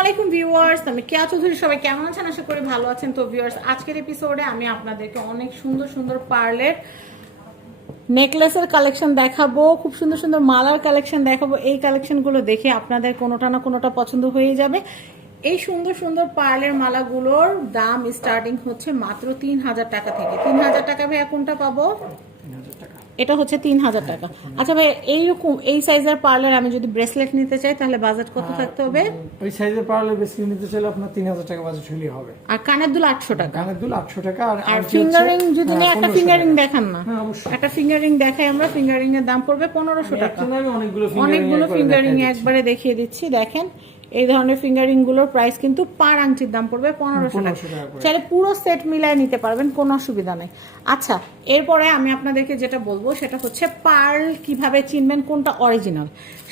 আলাইকুম ভিউয়ার্স, আমি কেয়া চৌধুরী, সবাই কেমন আছেন? আশা করি ভালো আছেন। তো ভিউয়ার্স, আজকের এপিসোডে আমি আপনাদেরকে অনেক সুন্দর সুন্দর পার্লের নেকলেসের কালেকশন দেখাবো, খুব সুন্দর সুন্দর মালার কালেকশন দেখাবো। এই কালেকশনগুলো দেখে আপনাদের কোনোটা না কোনোটা পছন্দ হয়ে যাবে। এই সুন্দর সুন্দর পার্লের মালাগুলোর দাম স্টার্টিং হচ্ছে মাত্র তিন হাজার টাকা থেকে। তিন হাজার টাকা ভাইয়া কোনটা পাবো? এটা হচ্ছে তিন হাজার টাকা। আচ্ছা ভাই এইরকম এই সাইজের পার্লার আমি যদি ব্রেসলেট নিতে চাই তাহলে বাজেট কত থাকতে হবে? ওই সাইজের পার্লার বেশি নিতে চাইলে আপনার তিন হাজার টাকা বাজেট হলেই হবে। আর কানের দুল আটশো টাকা। গানের দুল আটশো টাকা আর ফিঙ্গারিং যদি হ্যাঁ, নেই একটা ফিঙ্গারিং দেখান না। হ্যাঁ অবশ্যই। একটা ফিঙ্গারিং দেখাই আমরা ফিঙ্গারিং এর দাম পড়বে পনেরোশো টাকা। অনেকগুলো ফিঙ্গারিং একবারে দেখিয়ে দিচ্ছি দেখেন। এই ধরনের ফিঙ্গারিংগুলোর প্রাইস কিন্তু পার আংটির দাম পড়বে পনেরোশো টাকা। 1500 চাইলে পুরো সেট মিলায় নিতে পারবেন কোনো অসুবিধা নেই। আচ্ছা এরপরে আমি আপনাদেরকে যেটা বলব সেটা হচ্ছে পার্ল কীভাবে চিনবেন কোনটা অরিজিনাল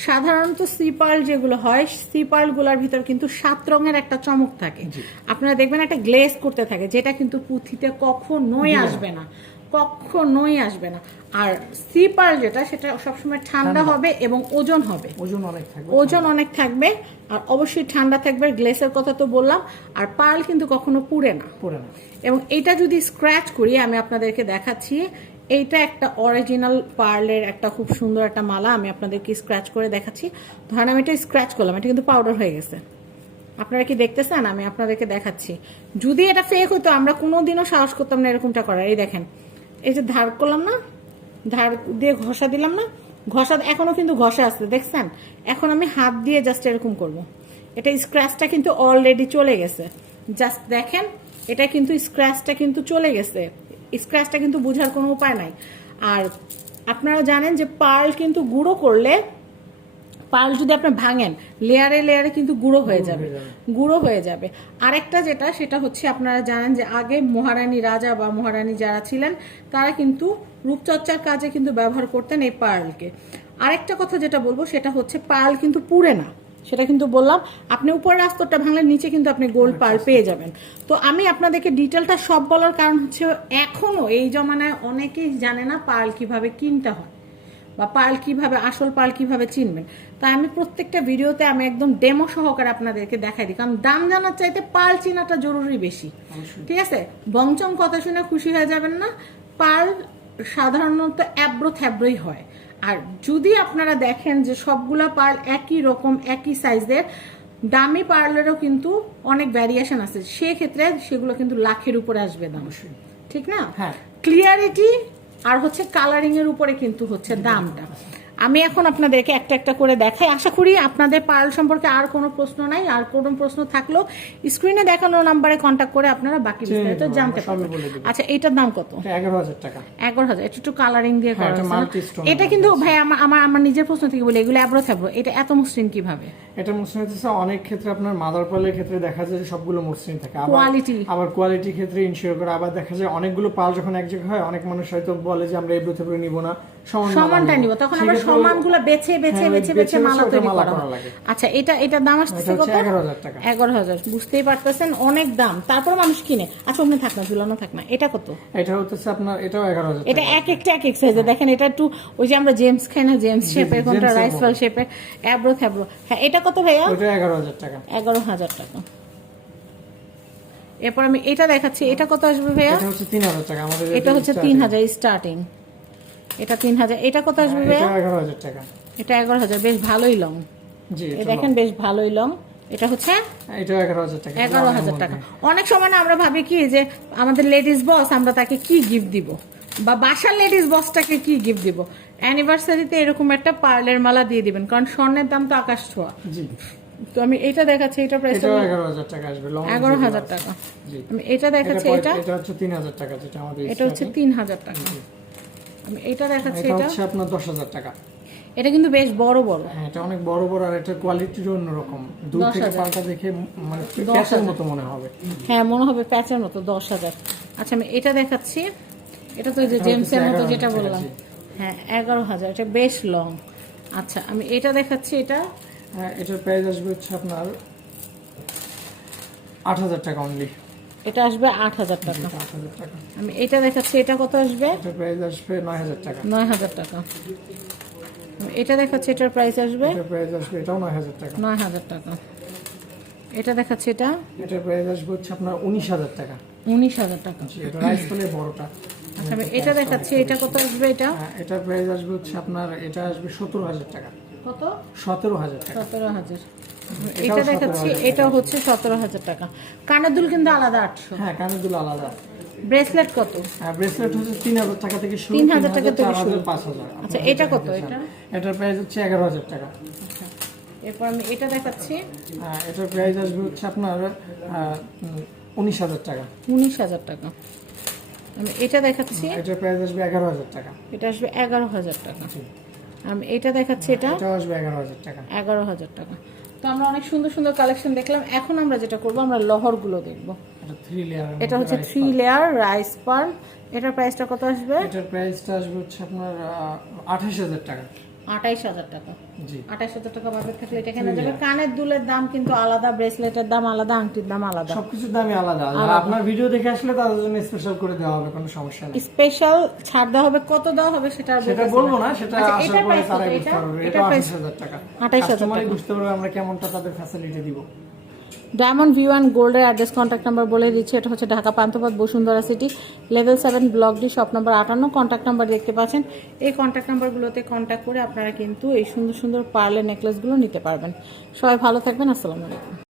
সাধারণত সি পার্ল যেগুলো হয় সি পার্লগুলোর ভিতর কিন্তু সাত রঙের একটা চমক থাকে। আপনারা দেখবেন একটা গ্লেজ করতে থাকে যেটা কিন্তু পুঁথিতে কখনোই আসবে না। কখনোই আসবে না। আর সি পার্ল যেটা সেটা সবসময় ঠান্ডা হবে এবং ওজন হবে। ওজন অনেক থাকবে। ওজন অনেক থাকবে আর অবশ্যই ঠান্ডা থাকবে। গ্লেসের কথা তো বললাম। আর পার্ল কিন্তু কখনো পুড়ে না। পড়ে না। এবং এটা যদি স্ক্র্যাচ করি আমি আপনাদেরকে দেখাচ্ছি এইটা একটা অরিজিনাল পার্লের একটা খুব সুন্দর একটা মালা। আমি আপনাদেরকে স্ক্র্যাচ করে দেখাচ্ছি। ধরেন আমি এটা স্ক্র্যাচ করলাম এটা কিন্তু পাউডার হয়ে গেছে। আপনারা কি দেখতেছেন? আমি আপনাদেরকে দেখাচ্ছি। যদি এটা ফেক হতো আমরা কোনোদিনও সাহস করতাম না এরকমটা করার। এই দেখেন এই যে ধার করলাম না, ধার দিয়ে ঘষা দিলাম না, ঘষা এখনও কিন্তু ঘষা আসছে দেখছেন? এখন আমি হাত দিয়ে জাস্ট এরকম করব। এটা স্ক্র্যাচটা কিন্তু অলরেডি চলে গেছে। জাস্ট দেখেন, এটা কিন্তু স্ক্র্যাচটা কিন্তু চলে গেছে। স্ক্র্যাচটা কিন্তু বোঝার কোনো উপায় নাই। আর আপনারা জানেন যে পার্ল কিন্তু গুঁড়ো করলে পাল যদি আপনি ভাঙেন লেয়ারে লেয়ারে কিন্তু গুঁড়ো হয়ে যাবে। গুঁড়ো হয়ে যাবে। আরেকটা যেটা সেটা হচ্ছে আপনারা জানেন যে আগে মহারানী রাজা বা মহারানী যারা ছিলেন তারা কিন্তু রূপচর্চার কাজে কিন্তু ব্যবহার করতেন এই পার্লকে আরেকটা কথা যেটা বলব সেটা হচ্ছে পার্ল কিন্তু পুড়ে না। সেটা কিন্তু বললাম আপনি উপরের আস্তরটা ভাঙলে নিচে কিন্তু আপনি গোল্ড পার্ল পেয়ে যাবেন। তো আমি আপনাদেরকে ডিটেলটা সব বলার কারণ হচ্ছে এখনও এই জমানায় অনেকেই জানে না পাল কীভাবে কিনতে হয়। বা পাল কীভাবে আসল পাল কীভাবে চিনবেন? তাই আমি প্রত্যেকটা ভিডিওতে আমি একদম ডেমো সহকারে আপনাদেরকে দেখাই দিই। কারণ দাম জানার চাইতে পাল চিনাটা জরুরি বেশি। ঠিক আছে? বংচং কথা শুনে খুশি হয়ে যাবেন না? পাল সাধারণত অ্যাব্রো থ্যাব্রোই হয়। আর যদি আপনারা দেখেন যে সবগুলা পাল একই রকম একই সাইজের দামি পার্লারও কিন্তু অনেক ভ্যারিয়েশন আছে। সেক্ষেত্রে সেগুলো কিন্তু লাখের উপরে আসবে দাম। ঠিক না? হ্যাঁ। ক্লিয়ারিটি আর হচ্ছে কালারিং এর উপরে কিন্তু হচ্ছে দামটা। আমি এখন আপনাদেরকে একটা একটা করে দেখাই। আশা করি আপনাদের পার্ল সম্পর্কে আর কোনো প্রশ্ন নাই আর কোনো প্রশ্ন থাকলেও স্ক্রিনে দেখানো নাম্বারে কন্ট্যাক্ট করে আপনারা বাকি বিস্তারিত জানতে পারবেন। আচ্ছা এটার দাম কত? এগারো হাজার টাকা। এগারো হাজার একটু কালারিং দিয়ে হ্যাঁ, করা এটা কিন্তু ভাই আমার আমার আমার নিজের প্রশ্ন থেকে বলি এগুলো অ্যাব্রো থ্যাব্রো এটা এত মসৃণ কীভাবে? এটা মসৃণ হচ্ছে অনেক ক্ষেত্রে আপনার মাদার পার্লের ক্ষেত্রে দেখা যায় যে সবগুলো মসৃণ থাকে। Quality। আবার কোয়ালিটির ক্ষেত্রে ইনশিওর করে। আবার দেখা যায় অনেকগুলো পাল যখন এক জায়গায় হয় অনেক মানুষ হয়তো বলে যে আমরা এব্রো থেব্রো নিব না। সমানটা নিব। তখন ওই- সমানগুলো বেছে বেছে হ্যাঁ, বেছে বেছে বেছে বেছে মালা তৈরি করা। আচ্ছা এটা এটার দাম আসতেছে কত? এগারো হাজার বুঝতেই পারতেছেন? অনেক দাম। তারপর মানুষ কিনে। আচ্ছা অমনি থাক না ঝুলানো থাক না। এটা কত? এটা হচ্ছে আপনার এটাও এগারো হাজার এটা এক একটা এক এক সাইজে দেখেন এটা একটু ওই যে আমরা জেমস খাই না জেমস শেপের কোনটা রাইস ফল শেপের অ্যাব্রো থ্যাব্রো। হ্যাঁ এটা কত ভাইয়া? ওটা এগারো হাজার টাকা। এগারো হাজার টাকা। এরপর আমি এটা দেখাচ্ছি। এটা কত আসবে ভাইয়া? এটা হচ্ছে তিন হাজার টাকা। আমাদের এটা হচ্ছে তিন হাজার স্টার্টিং এটা তিন হাজার। এটা কত আসবে এটা এগারো হাজার টাকা। এটা এগারো হাজার। বেশ ভালোই লং। জি এটা দেখেন বেশ ভালোই লং। এটা হচ্ছে এটা এগারো হাজার টাকা। এগারো হাজার টাকা। অনেক সময় না আমরা ভাবি কি যে আমাদের লেডিস বস আমরা তাকে কি গিফট দিব? বা বাসার লেডিস বসটাকে কি গিফট দিব? অ্যানিভার্সারিতে এরকম একটা পার্লের মালা দিয়ে দিবেন কারণ স্বর্ণের দাম তো আকাশ ছোঁয়া। জি। তো আমি এটা দেখাচ্ছি এটা প্রাইস এগারো হাজার টাকা আসবে এগারো হাজার টাকা। জি। আমি এটা দেখাচ্ছি এটা? এটা হচ্ছে তিন হাজার টাকা যেটা আমাদের এটা হচ্ছে তিন হাজার টাকা। এটা দেখাচ্ছি এটা এটা? হচ্ছে আপনার দশ হাজার টাকা। এটা কিন্তু বেশ বড় বড়। হ্যাঁ এটা অনেক বড় বড় আর এটা কোয়ালিটির অন্যরকম। দূর থেকে পাল্টা দেখে মানে হাজার। মতো মনে হবে। হ্যাঁ মনে হবে প্যাচের মতো দশ হাজার। আচ্ছা আমি এটা দেখাচ্ছি। এটা তো যে এটা জেমসের মতো যেটা বললাম। হ্যাঁ এগারো হাজার এটা বেশ লং আচ্ছা আমি এটা দেখাচ্ছি এটা? হ্যাঁ এটার প্রাইস আসবে হচ্ছে আপনার আট হাজার টাকা অনলি এটা আসবে আট হাজার টাকা। আমি এটা দেখাচ্ছি এটা কত আসবে? প্রাইস আসবে নয় হাজার টাকা। নয় হাজার টাকা। এটা দেখাচ্ছি এটার প্রাইস আসবে প্রাইস আসবে এটাও নয় হাজার টাকা। নয় হাজার টাকা। এটা দেখাচ্ছি এটা? এটার প্রাইস আসবে হচ্ছে আপনার উনিশ হাজার টাকা। উনিশ হাজার টাকা। রাইস ফলের বড়টা। আচ্ছা আমি এটা দেখাচ্ছি এটা কত আসবে এটা? হ্যাঁ, এটার প্রাইস আসবে হচ্ছে আপনার এটা আসবে সতেরো হাজার টাকা। কত? সতেরো হাজার টাকা। সতেরো হাজার। এটা দেখাচ্ছি এটা হচ্ছে সতেরো হাজার টাকা। কানের দুল কিন্তু আলাদা আটশো। হ্যাঁ কানের দুল আলাদা। ব্রেসলেট কত? ব্রেসলেট হচ্ছে তিন হাজার টাকা থেকে শুরু 3,000 টাকা থেকে শুরু। পাঁচ হাজার। আচ্ছা, এটা কত, এটা? এটার প্রাইস হচ্ছে এগারো হাজার টাকা। এরপর আমি এটা দেখাচ্ছি। হ্যাঁ, এটার প্রাইস আসবে হচ্ছে আপনার উনিশ হাজার টাকা। উনিশ হাজার টাকা। আমি এটা দেখাচ্ছি। এটার প্রাইস আসবে এগারো হাজার টাকা। এটা আসবে এগারো হাজার টাকা। আমি এটা দেখাচ্ছি এটা। আসবে এগারো হাজার টাকা। এগারো হাজার টাকা। তো আমরা অনেক সুন্দর সুন্দর কালেকশন দেখলাম। এখন আমরা যেটা করব আমরা লহরগুলো দেখব। এটা এটা হচ্ছে থ্রি লেয়ার রাইস পার্ল এটার প্রাইসটা কত আসবে? এটার প্রাইসটা আসবে হচ্ছে আপনার আঠাশ হাজার টাকা। আঠাইশ হাজার টাকা। আঠাইশ হাজার টাকা বাজার থাকলে এটা কেনা যাবে। কানের দুলের দাম কিন্তু আলাদা ব্রেসলেটের দাম আলাদা আংটির দাম আলাদা। সবকিছুর দামই আলাদা। আপনার ভিডিও দেখে আসলে তাদের জন্য স্পেশাল করে দেওয়া হবে কোনো সমস্যা নেই। স্পেশাল ছাড় দেওয়া হবে কত দেওয়া হবে সেটা সেটা বলব না। সেটা আচ্ছা, পরে price তারাই বুঝতে পারবে। এটা আঠাশ হাজার টাকা। 28,000 হাজার বুঝতে পারবে আমরা কেমনটা তাদের ফ্যাসিলিটি দিব। ডায়মন্ড ভিউ অ্যান্ড গোল্ডের অ্যাড্রেস কন্ট্যাক্ট নাম্বার বলে দিচ্ছি। এটা হচ্ছে Dhaka Panthapath, Bashundhara city, level seven block D, shop নম্বর আটান্ন। কন্ট্যাক্ট নাম্বার দেখতে পাচ্ছেন। এই কন্ট্যাক্ট নাম্বারগুলোতে কন্ট্যাক্ট করে আপনারা কিন্তু এই সুন্দর সুন্দর পার্লের নেকলেসগুলো নিতে পারবেন। সবাই ভালো থাকবেন। আসসালামু আলাইকুম।